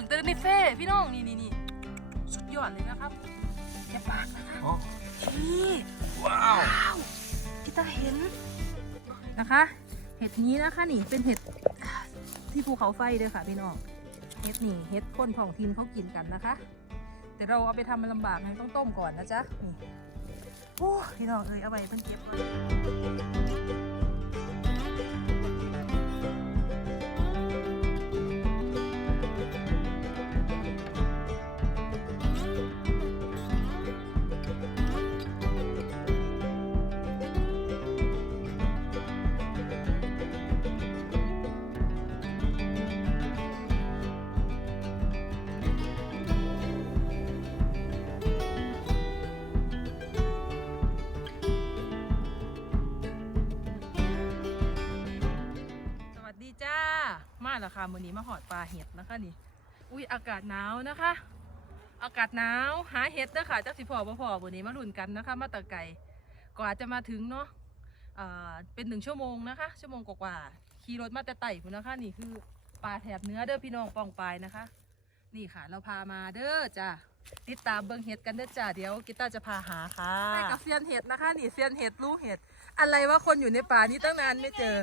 งเตอร์ในเฟ่พี่น้องนี่สุดยอดเลยนะครับแค่ปากนะคะนี่ว้าวกีตาเห็นนะคะเห็ดนี้นะคะนี่เป็นเห็ดที่ภูเขาไฟเด้อค่ะพี่น้องเห็ดนี่เห็ดคนท้องถิ่นเขากินกันนะคะแต่เราเอาไปทำมันลำบากนะต้องต้มก่อนนะจ๊ะนี่โอ้พี่น้องเอ้ยเอาไปเพิ่งเก็บไว้ดีจ้ามาแล้วค่ะมื้อนี้มาหอดปลาเห็ดนะคะนี่อุ้ยอากาศหนาวนะคะอากาศหนาวหาเห็ดนะค่ะจักสิพอบ่พอมื้อนี้มาลุ้นกันนะคะมาตะไก่กว่าจะมาถึงเนาะเป็น1 ชั่วโมงนะคะชั่วโมงกว่าขี่รถมาแต่ไต่พุ่นนะคะนี่คือปลาแถบเนื้อเด้อพี่น้องปองปลายนะคะนี่ค่ะเราพามาเด้อจ้าติดตามเบิ่งเห็ดกันเด้อจ้าเดี๋ยวกีตาร์จะพาหาค่ะไปกับเซียนเห็ดนะคะนี่เซียนเห็ดรู้เห็ดอะไรว่าคนอยู่ในป่านี้ตั้งนานไม่เจอ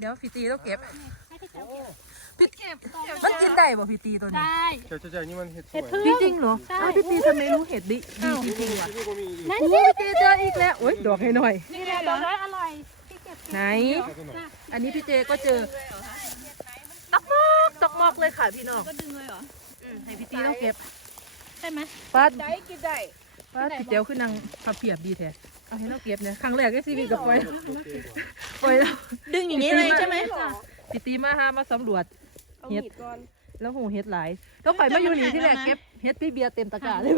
เดี๋ยวพี่ตีต้องเก็บพี่เก็บมันกินได้ป่ะพี่ตีตัวนี้ได้ใช่นี่มันเห็ดพี่จริงเหรอพี่ตีทำไมรู้เห็ดดีจริงๆอ่ะโอ้พี่ตีเจออีกแล้วโอ้ยดอกให้หน่อยนี่แหละดอกน้อยอร่อยพี่เก็บไหนอันนี้พี่เจก็เจอตอกมอกเลยค่ะพี่น้องก็ดึงเลยเหรอให้พี่ตีต้องเก็บใช่ไหมป้าได้กินได้ป้าพี่เจียวคือนางขับเพียบดีแท้เอาให้เราเก็บเนี่ยครั้งแรกก็ชีวิตกับปล่อยแล้วดึงอย่างนี้เลยใช่ไหมพี่ตีมาสำรวจเห็ดแล้วหูเห็ดหลายแล้วข่อยมาอยู่นี่ที่แรกเก็บเห็ดพี่เบียร์เต็มตะกร้าเลย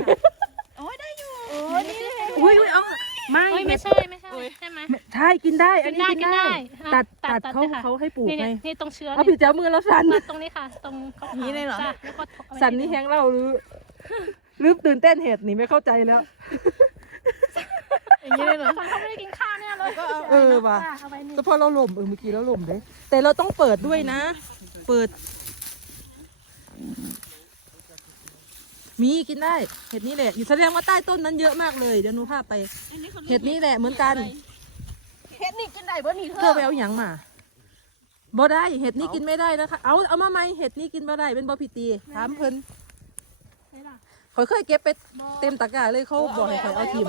โอ้ยได้อยู่โอ้ยนี่อุ้ยเอาไม่ใช่ใช่ไหมใช่กินได้อันนี้กินได้ตัดเขาให้ปลูกไงนี่ตรงเชื้อเอาพี่เจ้ามือแล้วสั่นตรงนี้ค่ะตรงนี้เลยเหรอสั่นนี่แห้งเล่าลืมตื่นเต้นเห็ดนี่ไม่เข้าใจแล้วอย่างนี้เลยเหรอเขาไม่ได้กินข้าวเนี่ยเลยว่ะแต่พอเราหล่มเมื่อกี้เราหล่มเลยแต่เราต้องเปิดด้วยนะเปิดมีกินได้เห็ดนี้แหละอยู่แสดงว่าใต้ต้นนั้นเยอะมากเลยเดี๋ยวหนูพาไปเห็ดนี้แหละเหมือนกันเห็ดนี่กินได้บ่นี่เธอไปเอาหยังมาบ่ได้เห็ดนี้กินไม่ได้นะคะเอามาไหมเห็ดนี้กินบ่ได้เป็นบ่พิตีถามเพิ่นเขาเคยเก็บไปเต็มตะกร้าเลยเขาบอกให้เขาเอาทิม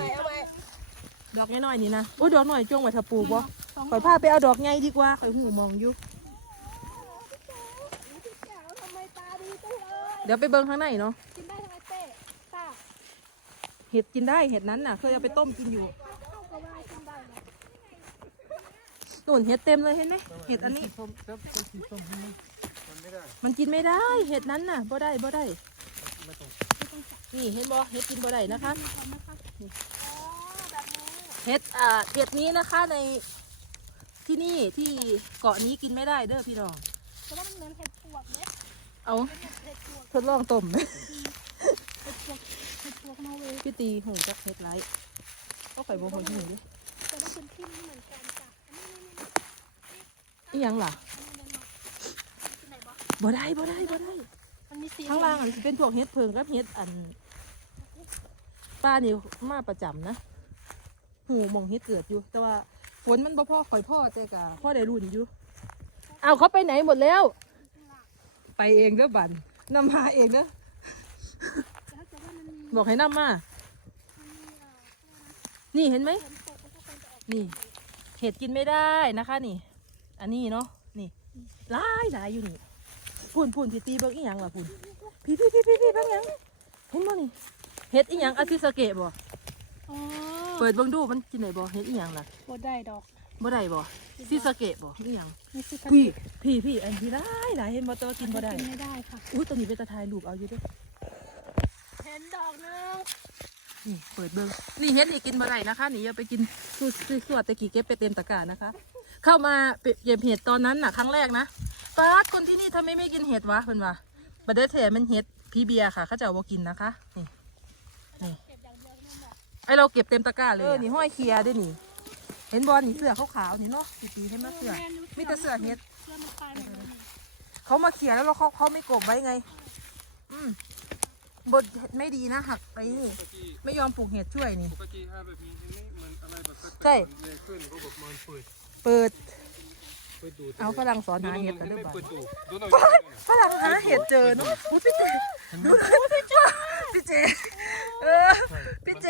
ดอกน้อยๆนี่นะอุ้ยดอกน้อยจ้วงไว้ถ้าปลูกบ่ข่อยพาไปเอาดอกใหญ่ดีกว่าข่อยหูมองอยู่เดี๋ยวไปเบิ่งข้างในเนาะกินได้ทำไมเต้ป้าเห็ดกินได้เห็ดนั้นน่ะเคยเอาไปต้มกินอยู่นู่นเห็ดเต็มเลยเห็นไหมเห็ดอันนี้มันกินไม่ได้เห็ดนั้นน่ะบ่ได้นี่เห็นบ่เห็ดกินบ่ได้นะคะเห็ดนี้นะคะในที่นี่ที่เกาะนี้กินไม่ได้เด้อพี่น้องเพราะว่ามันเหมือนเห็ดปวกเนี่ยเอาทดลองต้มไหมเห็ดปวกมาเวพี่ตีหูจักเห็ดไรก็ไข่โบหูที่นี่แต่ว่าเป็นที่เหมือนกันจ้ะนี่ยังล่ะบ่ได้ข้างล่างอันเป็นพวกเห็ดเพิงกับเห็ดอันป้านี่มาประจำนะหูมองเห็ดเกิดอยู่แต่ว่าฝนมันบ่พ่อข่อยพ่อแต่กะพ่อได้รุ่นอยู่เอาเขาไปไหนหมดแล้วไปเองเด้อบันนำมาเองเด้อบอกให้นำมานี่เห็นไหมนี่เห็ดกินไม่ได้นะคะนี่อันนี้เนาะนี่หลายอยู่นี่พูนพี่ตีเบิ้งอีหยังล่ะพูนพี่เบิ้งยังเห็นบ่นี่เห็ดอีหยังอาทิสเกะบ่เปิดเบิ้งดูมันกินไหนบ่เห็ดอีหยังล่ะบ่ได้ดอกบ่ได้บ่ซิสเกะบ่อีหยังพี่อันที่ได้เห็นบ่ตัวกินบ่ได้ไม่ได้ค่ะอุ้ยตัวนี้เป็นตะไทยรูปเอาอยู่ด้วยเห็นดอกนึงนี่เปิดเบิ้งนี่เห็ดนี่กินบ่ได้นะคะนี่อย่าไปกินส่วนตะกี้เก็บไปเต็มตะกร้านะคะเข้ามาเก็บเห็ดตอนนั้นน่ะครั้งแรกนะป้าคนที่นี่ทำไมไม่กินเห็ดวะเพิ่นว่าบัดเดอร์เทมันเห็ดพี่เบียร์ค่ะเขาจะเอาบ่กินนะคะนี่ไอเราเก็บเต็มตะกร้าเลยนี่ห้อยเคียด้วยนี่เห็นบอลนี่เสื้อขาวๆนี่เนาะสีเห็นไหมเสื้อมีแต่เสื้อเห็ดเขามาเคียแล้วเขาไม่กบไว้ไง บดไม่ดีนะหักไปนี่ไม่ยอมปลูกเห็ดช่วยนี่ ปกติถ้าแบบนี้ไม่เหมือนอะไรแบบ ใช่ เลยขึ้นก็แบบมันเปิด เปิด ดู เอาฝรั่งสอนหาเห็ดกันด้วยบ้าง เปิดดูดูหน่อย ฝรั่งหาเห็ดเจอเนาะอุ๊ยพี่เจดูพี่เจพี่เจ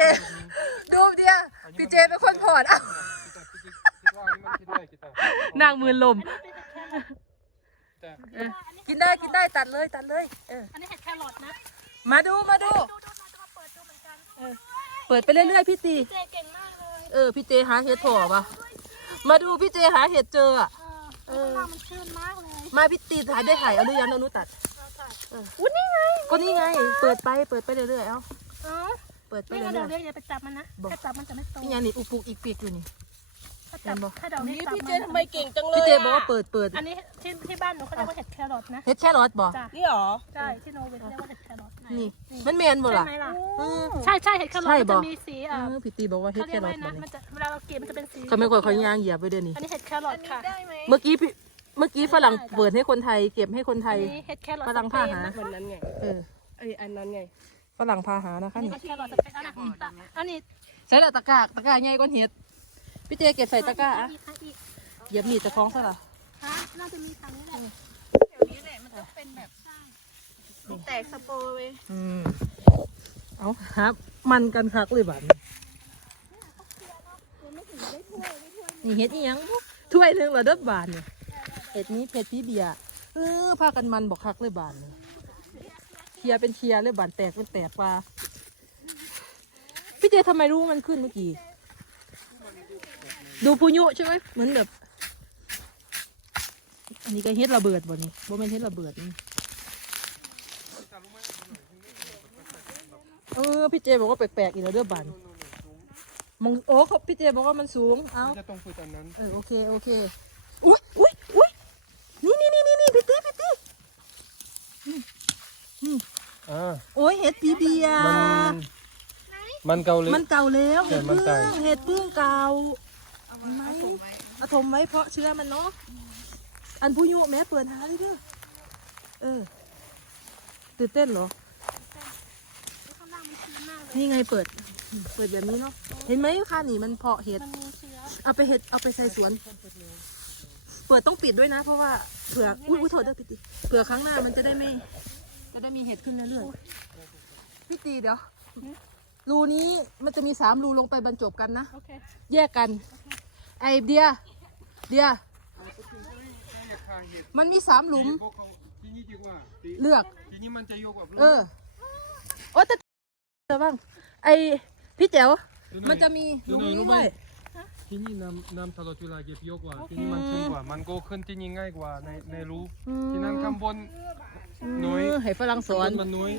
ดูเดียวพี่เจเป็นคนพอดอ่ะนางมือลมกินได้ตัดเลยอันนี้เห็ดแครอทนะ มาดู เปิดดูเหมือนกัน เปิดไปเรื่อยๆพี่ตี เจเก่งมากเลย พี่เจหาเห็ดพอปะมาดูพี่เจหาเห็ดเจออ่ะ ข้างล่างมันชื้นมากเลย มาพี่ตีถ่ายได้ถ่ายเอาด้วยยันเอานุตัด อุ้ยนี่ไง ก็นี่ไงเปิดไปเรื่อยๆเอา อ๋อ เปิดไป นี่ไง เรื่ เดี๋ อย ยวอย่าไปจับมันนะถ้าจับมันจะไม่โต ๆนี่ไงนี่อุปุกอีกปีกอยู่นี่ ถ้าเดี๋ยวนี้จับ พี่ มัน เจทำไมเก่งจังเลย พี่เจบอกว่าเปิด อันนี้ที่บ้านหนูเขาเรียกว่าเห็ดแครอทนะ เฮ็ดแค่รอดบ่ จ้ะ นี่หรอ ใช่ที่โนเวย์เรียกว่าเห็ดแครอท นี่มันแมนบ่ล่ะ ใช่ไหมล่ะ อืม ใช่เห็ดแครอท ใช่ มัน บ่ จะมีสี พี่ตีบอกว่าเฮ็ด เขาเรี แค่ ยก รอ ว่า ดบ่ นะ นี่ มันจะเวลาเราเกลี่ยมันจะเป็นสี เขาไม่ค่อยย่างเหยียบไปเด้อนี่ อันนี้เห็ดแครอทค่ะ ได้ไหม เมื่อกี้ฝรั่งเปิดให้คนไทยเก็บให้คนไท อั ย นนี้เห็ดแครอท ฝรั่งผ้าหา วันนั้นไง เออ อันนั้นไง ฝรั่งพาหานะคะ อันนี้ นี่ เห็ดแครอทสเปนอันนี้ ใช้ตะกร้าใหญ่กว่าเฮ็ดพี่เจเก็บใส่ตะกร้าอะ อีก เหยียบมีดจะคล้องซะล่ะ ฮะน่าจะมีทางนี้แหละ แถวนี้แหละมันต้องเป็นแบบแตกสโปรเว้ย เอาครับมันกันคักเลยบัดนี่เฮ็ดอีหยังถ้วยหนึงละเด้อบานนี่เฮ็ดนี้เผ็ดพี่เบียร์พากันมันบอกคักเลยบานนี่เคลียร์เป็นเคลียร์เลยบานแตกเป็นแตกปลาพี่เจทำไมรู้มันขึ้นเมื่อกี้ดูพุยุใช่ไหมเหมือนแบบอันนี้ก็เฮ็ดระเบิดบ่นี่บ่แม่นเฮ็ดระเบิดนี่พี่เจบอกว่าแปลกๆอีกแล้วเด้อบานมองเขาพี่เจบอกว่ามันสูงเอ้า จะต้องฝึกอันนั้น โอเคอุ้ยนี่พี่ตีโอ้ยเห็ดพีเบีย มันเกาเลย มันเก่าแล้ว แต่มันตาย เห็ดพึ่งเก่าเห็นไหมเอาถมไว้เพราะเชื้อมันเนาะอันผู้ยุแม่เปิดหาเลยเด้อตื่นเต้นเหรอ ข้างล่างมันชื้นมากเลย นี่ไงเปิดแบบนี้เนาะเห็นไหมค่ะนี่มันเพาะเห็ด มันมีเชื้อ เอาไปใส่สวน เปิดต้องปิดด้วยนะ เพราะว่าเผื่ออุ้ยโทษด้วยพี่ตีเผื่อครั้งหน้ามันจะได้มีเห็ดขึ้นเรื่อยๆพี่ตีเดี๋ยวรูนี้มันจะมี3 รูลงไปบรรจบกันนะ โอเค แยกกัน ไอเดียมันมี3 หลุม ที่นี่ดีกว่า เลือก ที่นี่มันจะโยกแบบ โอ้แต่เจอบ้างไอพี่แจ๋วมันจะมีหลุมนี้ด้วย ที่นี่น้ำตลอดเวลาเก็บโยกกว่าที่นี่มันชื้นกว่ามันก็ขึ้นที่นี่ง่ายกว่าในรู้ที่นั่งข้างบนน้อย ให้ฝรั่งสอน มันน้อย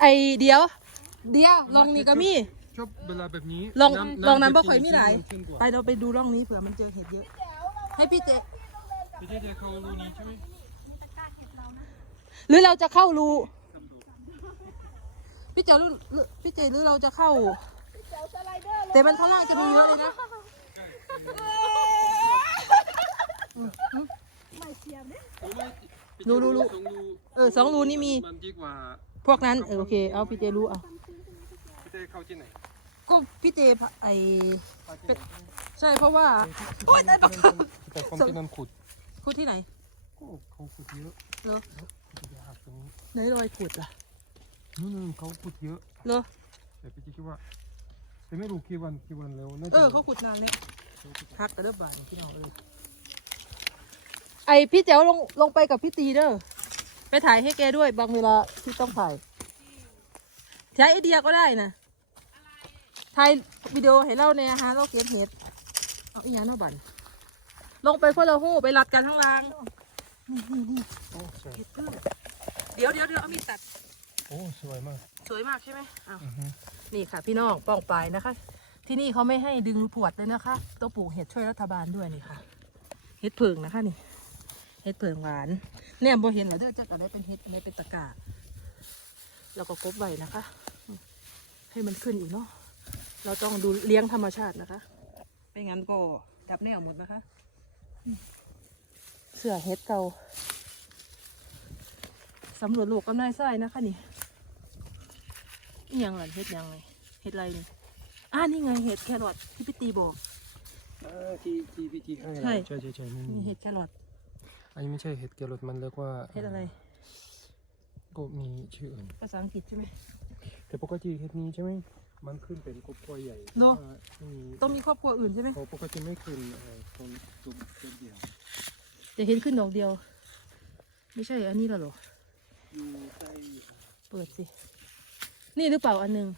ไอเดียวลองนี่ก็มี ชอบเวลาแบบนี้ ลองนั้นบ่ค่อยมีหลาย ชื้นกว่า ไปเราไปดูร่องนี้เผื่อมันเจอเห็ดเยอะ ให้พี่เจ พี่เจ๊จะเข้ารูนี้ใช่ไหม หรือเราจะเข้ารูพี่เจหรือเราจะเข้าแต่มันข้างล่างจะมีเยอะเลยนะ ไม่เชียร์เนี่ย รู 2 รูนี่มี มันดีกว่า พวกนั้นโอเคเอาพี่เจรู้เอา พี่เจ๊เข้าที่ไหน ก็พี่เจไอ เข้าที่ไหน ใช่เพราะว่าโอ๊ยได้ปะ แต่คนที่นั่นขุด ขุดที่ไหน ก็เขาขุดเยอะ เหรอ พี่เจ๊หักตรงนี้ ไหนรอยขุดล่ะ นู่นเขาขุดเยอะ เหรอ แต่พี่เจ๊คิดว่าแต่ไม่รู้กี่วันแล้วน่าจะ เขาขุดนานเลยพักกระเด้อบานพี่น้องไอพี่แจ๋วลงไปกับพี่ตีเด้อไปถ่ายให้แกด้วยบางเวลาที่ต้องถ่ายใช้ไอเดียก็ได้นะถ่ายวิดีโอให้เล่าในอาหารเราเก็บเห็ดเอาอีกอย่างเนาะบันลงไปพวกเราหู้ไปรัดกันข้างล่างนี่ โอ้สวย เห็ดพึ่งเดี๋ยวเอามีดตัด โอ้สวยมาก สวยมากใช่ไหมอ้าว อือฮึ นี่ค่ะพี่น้องป้องปลายนะคะ ที่นี่เขาไม่ให้ดึงผวดเลยนะคะต้องปลูกเห็ดช่วยรัฐบาลด้วยนี่ค่ะเห็ดเผิงนะคะนี่เห็ดเผิงหวานเนี่ยโบเห็นเหรอเด้อจะอะไรเป็นเห็ดอันนี้เป็นตะกร้าแล้วก็กบไว้นะคะ ให้มันขึ้นอีกเนาะเราต้องดูเลี้ยงธรรมชาตินะคะไม่งั้นก็ดับแนวหมดนะคะเสือเห็ดเก่า สำรวจโลกกับนายไส้นะคะนี่ยังไงเห็ดยังไงเห็ดอะไรนี่นี่ไงเห็ดแครอทที่พี่ตีบอก ที่พิธีให้เรา ใช่ ใช่ไม่มี นี่เห็ดแครอท อันนี้ไม่ใช่เห็ดแครอทมันเรียกว่า เห็ดอะไร ก็มีชื่ออื่น ภาษาอังกฤษใช่ไหม แต่ปกติเห็ดนี้ใช่ไหมมันขึ้นเป็นครอบครัวใหญ่ เนอะ ที่มี ต้องมีครอบครัวอื่นใช่ไหม เขาปกติไม่ขึ้นคนตัวเดียว แต่เห็นขึ้นดอกเดียว ไม่ใช่อันนี้แล้วเหรอ อยู่ใต้ เปิดสิ นี่หรือเปล่าอันหนึ่ง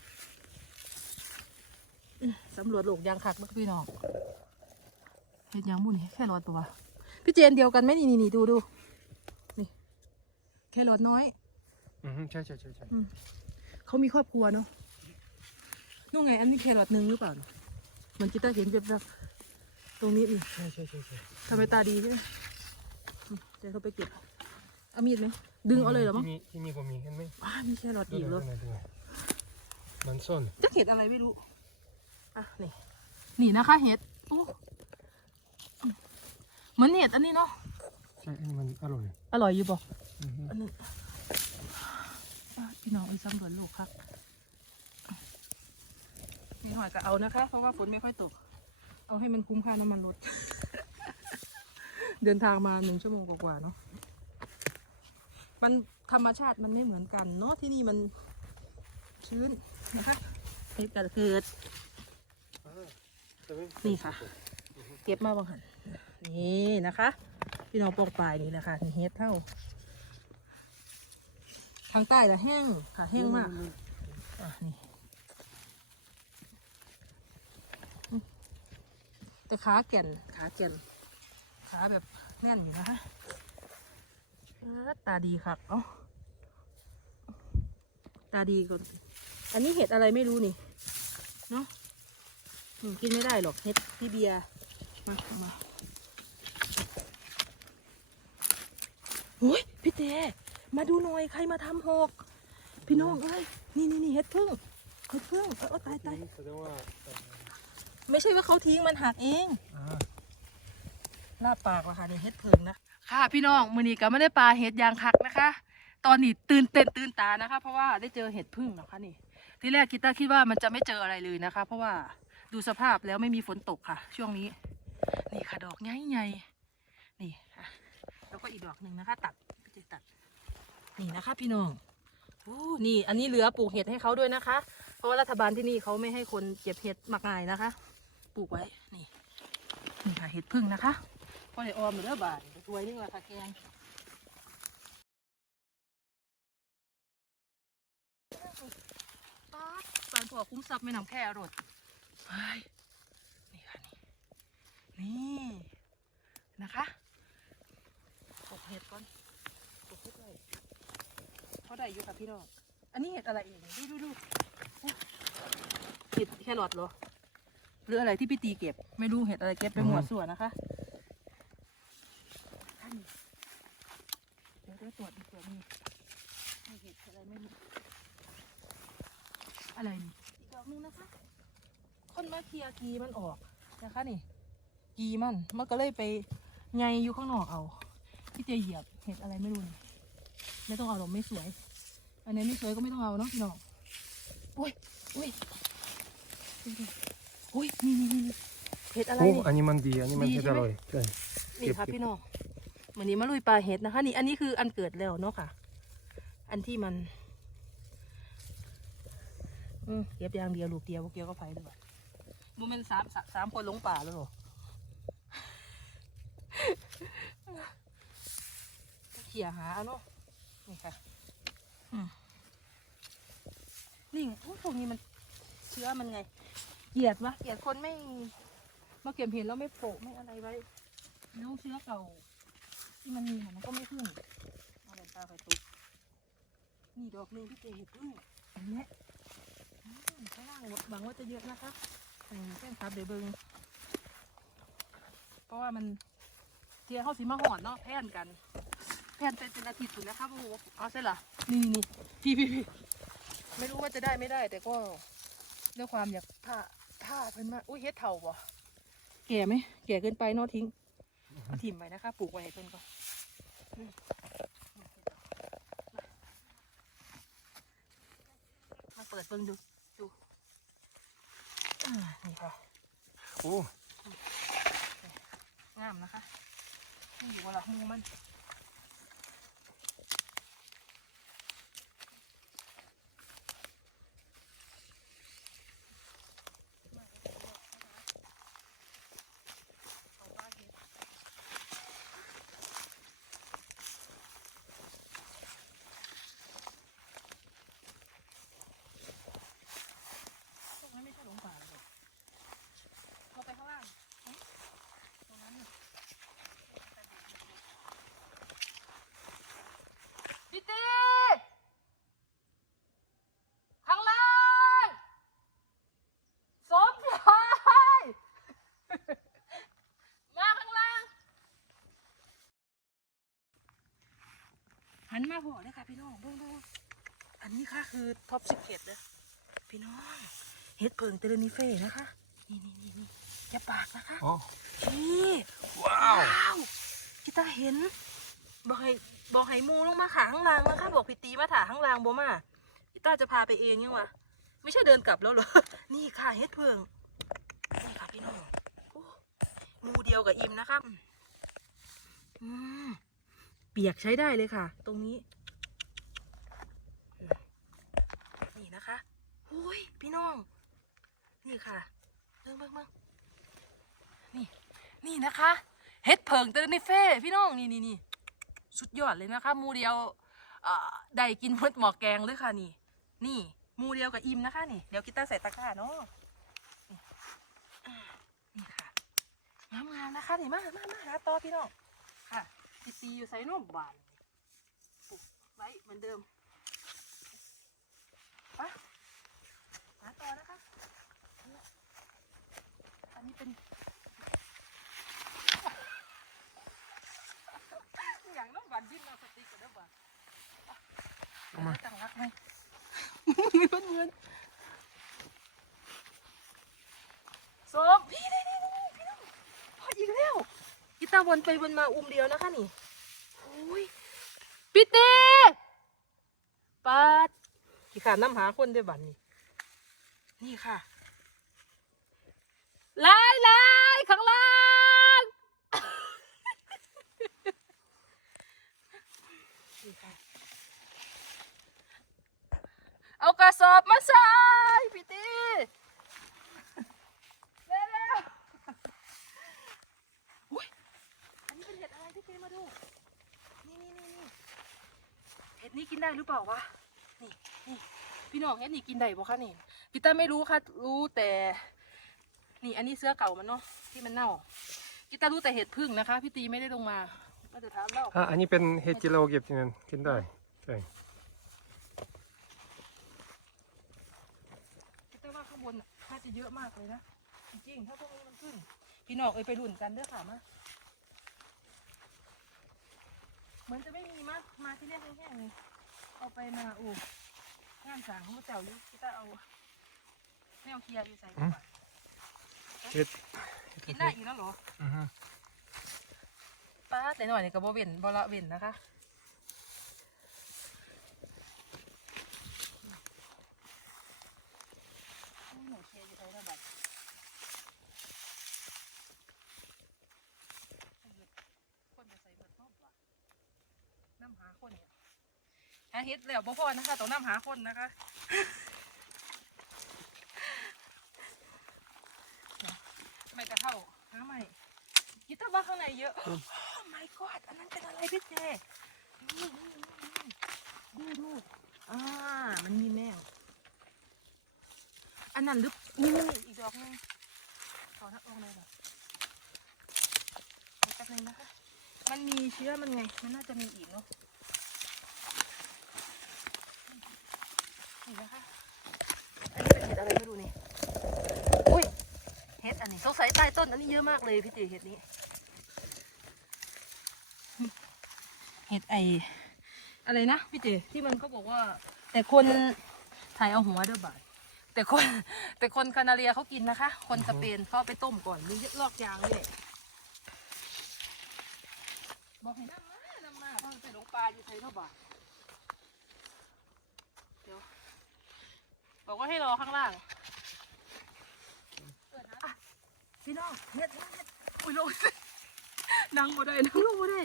สำรวจโลกยางคักมั้พี่น้องเห็ดยางบุ่นแค่รอดตัวพี่เจนเดียวกันไหมนี่ดูนี่แค่รอดน้อย ใช่ เขามีครอบครัวเนาะนู่นไงอันนี้แครอทหนึ่งหรือเปล่าเหมือนจิตาเห็นแบบตรงนี้นี่ ใช่ ทำไมตาดีใช่ไหมเดี๋ยวเขาไปเก็บเอามีดไหมดึงเอาเลยเหรอมั้ง ที่มีผมมีเห็นไหม มีแครอทอีกเหรอ มันซ่อน จะเห็ดอะไรไม่รู้นี่นะคะเห็ดโอ้เหมือนเห็ดอันนี้เนาะ ใช่อันนี้มันอร่อย อร่อยอยู่บ่อันนึงพี่น้องไปสำรวจโลกครับนี่หน่อยก็เอานะคะ เพราะว่าฝนไม่ค่อยตก เอาให้มันคุ้มค่าน้ำมันรถ เดินทางมา1 ชั่วโมงกว่าๆเนาะมันธรรมชาติมันไม่เหมือนกันเนาะที่นี่มันชื้นนะคะเห็ดกระเกิดนี่ค่ะ เก็บมาบ้างหันนี่นะคะ พี่น้องปอกปลายนี่แหละค่ะเฮ็ดเท่าทางใต้ละแห้งค่ะแห้งมากนี่แต่ขาแก่นขาแบบแน่นอยู่นะคะตาดีครับตาดีก่อนอันนี้เห็ดอะไรไม่รู้นี่เนาะกินไม่ได้หรอกเห็ดพี่เบียร์มาโอ้ยพี่เตมาดูหน่อยใครมาทำหกพี่น้องเอ้ยนี่เห็ดพึ่งตาย แสดงว่า ไม่ใช่ว่าเขาทิ้งมันหักเองลาบปากละค่ะนี่เห็ดพึ่งนะค่ะพี่น้องมือนี้ก็ไม่ได้ปลาเห็ดยางคักนะคะ ตอนนี้ตื่นตานะคะ เพราะว่าได้เจอเห็ดพึ่งนะคะนี่ที่แรกกีตาร์คิดว่ามันจะไม่เจออะไรเลยนะคะ เพราะว่าดูสภาพแล้วไม่มีฝนตกค่ะ ช่วงนี้นี่ค่ะดอกใหญ่นี่ค่ะแล้วก็อีกดอกหนึ่งนะคะตัดนี่นะคะพี่น้องนี่อันนี้เหลือปลูกเห็ดให้เขาด้วยนะคะ เพราะว่ารัฐบาลที่นี่เขาไม่ให้คนเก็บเห็ดมากง่ายนะคะปลูกไว้นี่ค่ะเห็ดพึ่งนะคะพอได้ออมเหลือบาทถ้วยนึงละค่ะแกงปานพวกคุ้มทรัพย์ไม่นำแค่อรดนี่ค่ะนี่นะคะปลูกเห็ดก่อนปลูกเห็ดเลยเขาได้อยู่ค่ะพี่น้องอันนี้เห็ดอะไรเองดูเห็ดแครอทเหรอหรืออะไรที่พี่ตีเก็บไม่รู้เห็ดอะไรเก็บไปหมดส่วนนะคะเดี๋ยวตรวจดูเผื่อมีเห็ดอะไรไม่รู้อะไรนี่อีกดอกนึงนะคะคนมาเคลียร์กีมันออกนะคะนี่กีมันก็เลยไปไงอยู่ข้างนอกเอาพี่เจเหยียบเห็ดอะไรไม่รู้นี่ไม่ต้องเอาหรอกไม่สวยอันนี้ไม่สวยก็ไม่ต้องเอาเนาะพี่น้องอุ้ยนี่เห็ดอะไรนี่ อันนี้มันดีอันนี้มัน ดี เห็ด ใช่ อ ไหม ร่อยใช่ นี่ค่ะพี่น้องวันนี้มาลุยปลาเห็ดนะคะนี่อันนี้คืออันเกิดแล้วเนาะค่ะ อันที่มันเก็บอย่างเดียวลูกเดียวเกี่ยวก็ไฟเลยว่ะโมเมนต์สามคนลงป่าแล้วหรอเขี่ยหาเอาเนาะนี่ค่ะนี่พวกนี้มันเชื้อมันไงเกลียดคนไม่มาเก็บเห็ดแล้วไม่โปะไม่อะไรไว้น้องเชื้อเก่าที่มันมีมันก็ไม่ขึ้นเอาแบบตาไฟตุ๊กนี่ดอกนึงที่เจเห็ดพึ่งอันนี้ข้างล่างหวังว่าจะเยอะนะคะแค่ครับเดี๋ยวเบิ้งเพราะว่ามันเทียเข้าสีมาหอดเนาะแพ่นกันแพ่นเป็นอาทิตย์ถูกนะครับโอ้โหเอาใช่หรอนี่พี่ไม่รู้ว่าจะได้ไม่ได้แต่ก็ด้วยความอยากท่าเพิ่นมาอุ้ยเฮ็ดเถ่าบ่แก่ไหมแก่เกินไปเนาะทิ้งเอาถิ่มไปนะคะปลูกไว้ให้เพิ่นก่อน ปิดเบิ่งดูนี่ค่ะ โอ้ งามนะคะนี่อยู่บนหลักมูมันไม่ใช่หลงป่าเลยเราไปข้างล่างตรงนั้นเนี่ยพี่ตีข้างล่างสมชายมาข้างล่างหันมาพอเลยค่ะพี่น้องเบิ่งอันนี้ค่ะคือท็อปซิกเก็ตเลยพี่น้องเฮ็ดเพิงเตลนิเฟ่นะคะนี่อย่าปากนะคะ อ๋อ นี่ ว้าว กีตาเห็นบอกให้มูลงมาขาข้างล่างนะคะบอกพี่ตีมาถ่าข้างล่างบ่มากีตาจะพาไปเองยังวะไม่ใช่เดินกลับแล้วเหรอ นี่ค่ะเฮ็ดเพิงนี่ค่ะพี่น้องโอ้มูเดียวกับอิมนะคะเปียกใช้ได้เลยค่ะ ตรงนี้นี่นะคะโอ้ยพี่น้องนี่ค่ะเบิ่งนี่นะคะเฮ็ดเพิงเตอร์นิเฟ่พี่น้องนี่สุดยอดเลยนะคะมูเดียวได้กินเพิ่หมอแกงเลยค่ะนี่มูเดียวกับอิมนะคะนี่เดี๋ยวกีตาร์ใส่ตะกร้าเนาะนี่ค่ะงามนะคะนี่มาหาต่อพี่น้องค่ะพี่ตีอยู่ใส่นมบานปลูกไว้เหมือนเดิมไปหาต่อนะคะอันนี้เป็นอย่างน้ำหวานดิ้นเอาสติกกันเด้อบ่เอามาตั้งรักไหมเพื่อนสมพี่นี่พี่น้องพออีกแล้วกีตาร์วนไปวนมาเดียวนะคะนี่โอ้ยปิดตีปัดขี้ขาดน้ำหาคนด้วยบัตรนี่ค่ะลายข้างล่างเอากระสอบมาใส่พี่ตีเร็วอุ้ยอันนี้เป็นเห็ดอะไรพี่ตีมาดูนี่เห็ดนี้กินได้หรือเปล่าวะนี่พี่น้องเห็ดนี้กินได้บ่คะนี่พี่ต้าไม่รู้ค่ะรู้แต่นี่อันนี้เสื้อเก่ามันเนาะที่มันเน่าพี่ต้ารู้แต่เห็ดพึ่งนะคะพี่ตีไม่ได้ลงมาก็จะถามเรา อันนี้เป็นเห็ดที่เราเก็บที่นั่นกินได้ใช่แต่ว่าข้างบนน่าจะเยอะมากเลยนะจริงๆถ้าพวกนี้มันขึ้นพี่น้องไปรุ่นกันเด้อค่ะมาเหมือนจะไม่มีมาที่เรียกแห้งๆเลยเอาไปมาอู้งานสางของพระเจ้าอยู่ที่จะเอาแนวเคียร์อยู่ใส่ก่อน เห็ด กินได้อีกแล้วเหรอป้าแต่หน่อยนี่ก็บ่เว้นบ่ละเว้นนะคะหนูเคียร์อยู่ใส่ระบัดคนจะใส่เบิดรอบว่ะน้ำหาคนเนี่ยหาเฮ็ดแล้วบ่พอนะคะต้องน้ำหาคนนะคะไม่กระเท่าหาใหม่คิดว่าข้างในเยอะ โอ้ my god อันนั้นเป็นอะไรพี่เจดูมันมีแมวอันนั้นลึกนี่อีกดอกนึงขอทักลงเลยแบบแป๊บนึงนะคะมันมีเชื้อมันไงมันน่าจะมีอีกเนาะนี่นะคะอันนี้เป็นเห็ดอะไรไม่รู้นี่อุ้ยเห็ดอันนี้สงสัยใต้ต้นอันนี้เยอะมากเลยพี่เจเห็ดนี้เห็ดอะไรนะพี่เจที่มันก็บอกว่าแต่คนถ่ายเอาหัวเด้อบ่ายแต่คนคานาเรียเขากินนะคะคนสเปนเขาเอาไปต้มก่อนมีลอกยางเลยบอกให้น้ำมาเพราะมันเป็นหลงปลาอยู่ใส่เท่าบ่าเดี๋ยว บอกว่าให้รอข้างล่างอ่ะพี่น้องเฮ็ดอุ้ยลง นั่งบ่ได้นั่งลงบ่ได้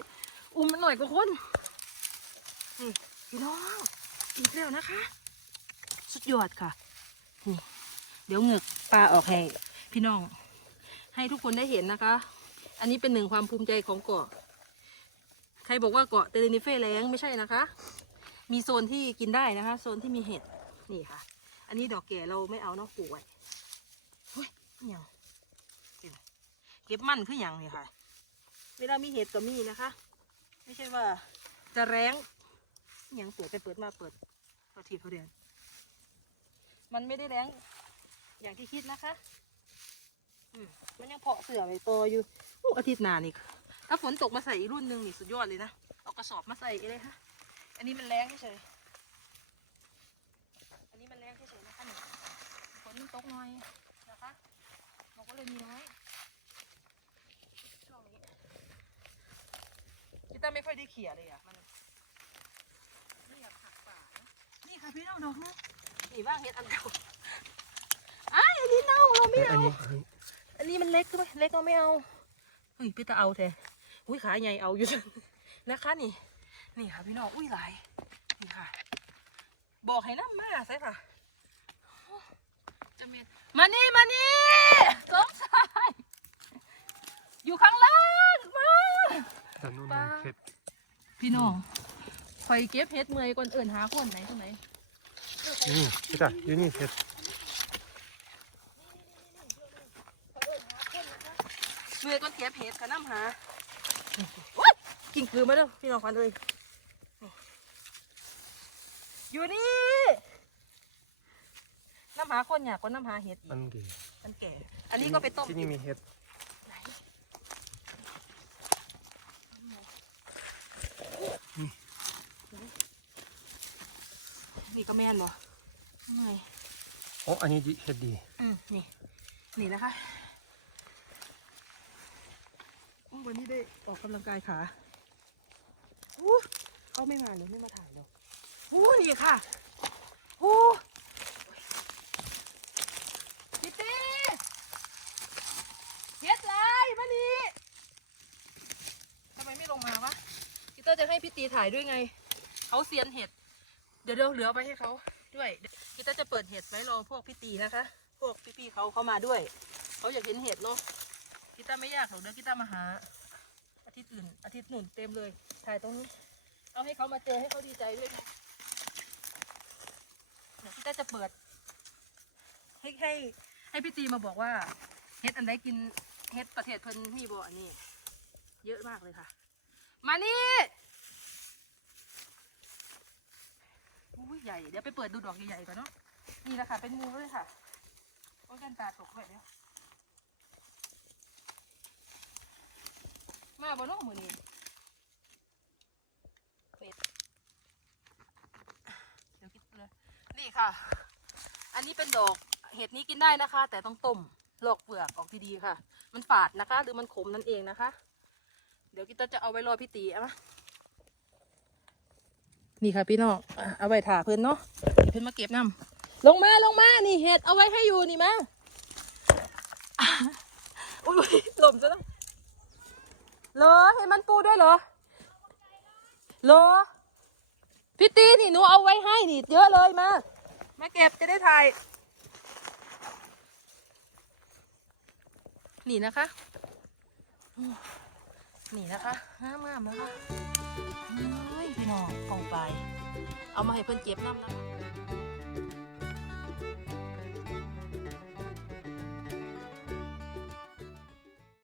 อุ้มมันหน่อยก็คนนี่พี่น้องอีกแล้วนะคะ สุดยอดค่ะนี่เดี๋ยวเหงือกปลาออกให้พี่น้องให้ทุกคนได้เห็นนะคะ อันนี้เป็นหนึ่งความภูมิใจของเกาะใครบอกว่าเกาะเตเรนิเฟ่แล้งไม่ใช่นะคะ มีโซนที่กินได้นะคะโซนที่มีเห็ดนี่ค่ะ อันนี้ดอกแก่เราไม่เอาเนาะปลูกไว้เฮ้ยอย่างเก็บมันคืออย่างนี่ค่ะเวลามีเห็ดก็มีนะคะ ไม่ใช่ว่าจะแรงอย่างเปิดไปเปิดมาเปิดเขาทีเขาเดินมันไม่ได้แรงอย่างที่คิดนะคะมันยังเพาะเสื่อไปโตอยู่อาทิตย์หน้านี่ถ้าฝนตกมาใส่อีกรุ่นหนึ่งนี่สุดยอดเลยนะเอากระสอบมาใส่เลยฮะอันนี้มันแรงเฉยอันนี้มันแรงเฉยนะคะนี่ฝนมันตกน้อยนะคะมันก็เลยมีน้อยช่วงนี้กีตาร์ไม่ค่อยได้เขี่ยเลยอ่ะมันไม่อยากหักป่านะนี่ค่ะพี่น้องดอกนะนี่บ้างเห็ดอันเก่าอันนี้เน่าเราไม่เอาอันนี้มันเล็กใช่ไหมเล็กเราไม่เอาเฮ้ยพี่ตาเอาแท้อุ้ยขาใหญ่เอาอยู่ นะคะนี่นี่ค่ะพี่น้องอุ้ยหลายนี่ค่ะบอกให้น้ำมาใช่ค่ะจะเม็ดมานี่สงสัยอยู่ข้างล่างมา แต่นู่นเห็ด พี่น้องคอยเก็บเห็ดเมย์ก่อนเอิ่นหาคนไหนตรงไหน นี่พี่ตาอยู่นี่เห็ด เมื่อก่อนเก็บเห็ดค่ะน้ำหากิ่งคือมาเด้อพี่น้องควันเลยอยู่นี่น้ำหาคนอยากกว่าน้ำหาเห็ดอีก มันแก่ อันนี้ก็ไปต้ม ที่นี่มีเห็ด นี่ก็แม่นบ่ไม่ โอ้อันนี้เห็ดดี นี่นะคะวันนี้ได้ออกกำลังกายขาเขาไม่มาหรือไม่มาถ่ายเนาะนี่ค่ะพี่ตีเฮ็ดไรมานี่ทำไมไม่ลงมาวะพี่เตอร์จะให้พี่ตีถ่ายด้วยไงเขาเซียนเห็ดเดี๋ยวเหลือไปให้เขาด้วยพี่เตอร์จะเปิดเห็ดไว้รอพวกพี่ตีนะคะพวกพี่ๆเขามาด้วยเขาอยากเห็นเห็ดเนาะพี่ตาไม่ยากหรอกเดี๋ยวพี่ตามาหาอาทิตย์อื่นอาทิตย์หนุนเต็มเลยถ่ายตรงนี้เอาให้เขามาเจอให้เขาดีใจด้วยนะเดี๋ยวพี่ตาจะเปิดให้พี่ตีมาบอกว่าเฮ็ดอันใดกินเฮ็ดประเทศเพิ่นมีบ่อันนี้เยอะมากเลยค่ะมานี่อุ้ยใหญ่เดี๋ยวไปเปิดดูดอกใหญ่ๆก่อนเนาะนี่แหละค่ะเป็นงูเลยค่ะโอ้ยกันตาตกเลยเดี๋ยวมาบ่น้องมือนี้เป็ดเดี๋ยวคิดเลยนี่ค่ะอันนี้เป็นดอกเห็ดนี้กินได้นะคะแต่ต้องต้มลอกเปลือกออกดีๆค่ะมันฝาดนะคะหรือมันขมนั่นเองนะคะเดี๋ยวกิตาจะเอาไว้รอพี่ตีเอามานี่ค่ะพี่น้องเอาไว้ถ่าเพื่อนเนาะเพื่อนมาเก็บน้ำลงมานี่เห็ดเอาไว้ให้อยู่นี่มาอุ้ยหล่มซะแล้วเหรอเห็นมันปูด้วยเหรอเหรอพี่ตีนี่หนูเอาไว้ให้นี่เยอะเลยมาเก็บจะได้ถ่ายนี่นะคะนี่นะคะงามนะคะพี่น้องกองไปเอามาให้เพื่อนเก็บน้ำนะคะ